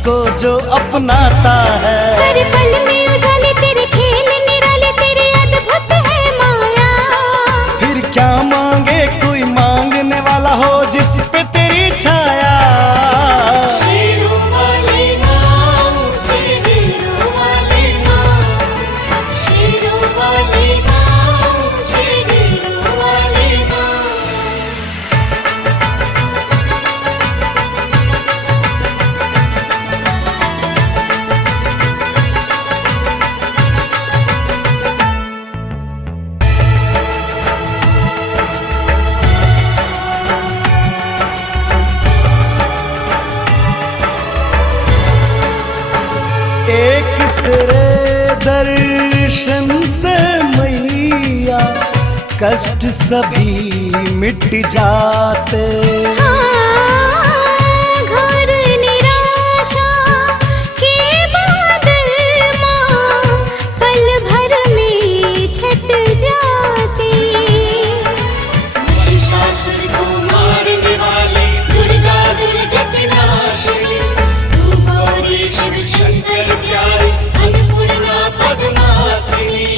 तुझको जो अपनाता है। हर पल में उजाले तेरे खेल निराले, तेरे अद्भुत है माया। फिर क्या मांगे कोई मांगने वाला हो जिस पे तेरी छाया। एक तेरे दर्शन से मैया कष्ट सभी मिट जाते। घोर निराशा के बादल माँ पल भर में छट जाते। महिषासुर को मारने वाली दुर्गा दुर्गत नाशिनी, तू गौरी शिव शंकर प्यारी अन्नपूर्णा पद्मासिनी।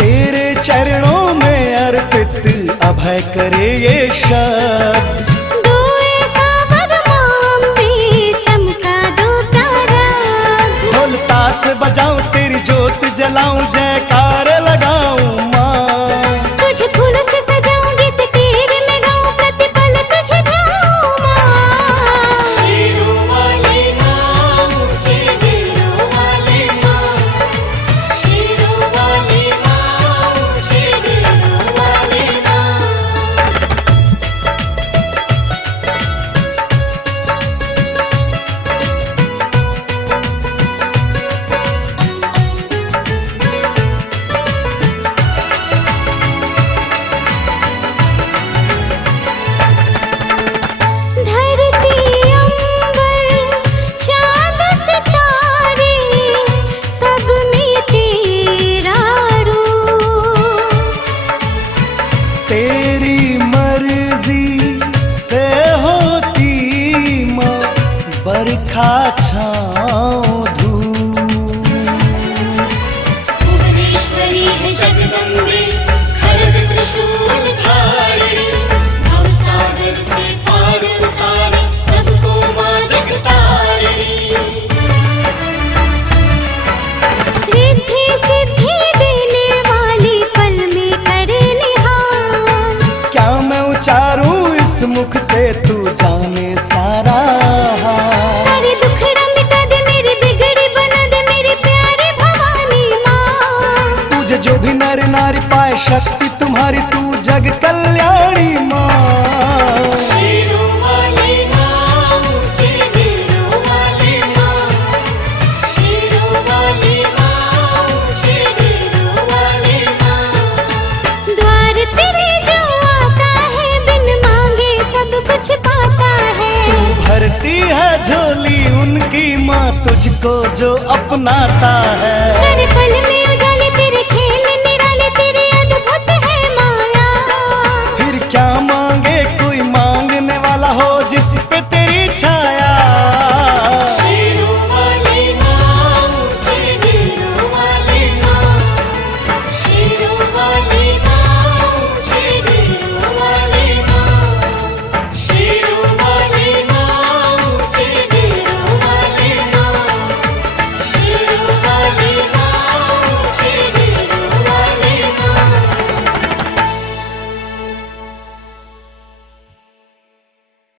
तेरे चरणों में अर्पित अभय करे ये शब्द। दो ऐसा भगवान भी चमका दो तारा। ढोल ताश बजाऊं तेरी ज्योत जलाऊं जयकार लगाऊं माँ। तुझे फूलों से सजाऊं गीत तेरे में गाऊं, प्रतिपल तुझे गाऊं माँ। शेरों वाली माँ, ऊंचे दिलों वाली माँ। शेरों वाली माँ, ऊंचे दिलों वाली माँ। धरती अंबर चाँद सितारे सब में तेरा रूप। तेरी मर्जी से होती माँ बरखा छाँव धूप। भुवनेश्वरी है जगदम्बे खड्ग त्रिशूल धारिणी, भवसागर से पार उतारे सबको माँ जगतारिणी। रिद्धि सिद्धि देने वाली पल में करे निहाल। क्या मैं उचारूं इस मुख से तू जाने सारा हाल। सारे दुखड़ा मिटा दे मेरी बिगड़ी बना दे मेरी प्यारी भवानी माँ। तुझे जो भी नर नारी पाए शक्ति तुम्हारी तू जग कल्याणी माँ। शेरों वाली माँ, ऊंचे दिलों वाली माँ। शेरों वाली माँ, ऊंचे दिलों वाली माँ। द्वार तेरे जो आता है बिन मांगे सब कुछ पाता है। तू भरती है झोली उनकी माँ तुझको जो अपनाता है।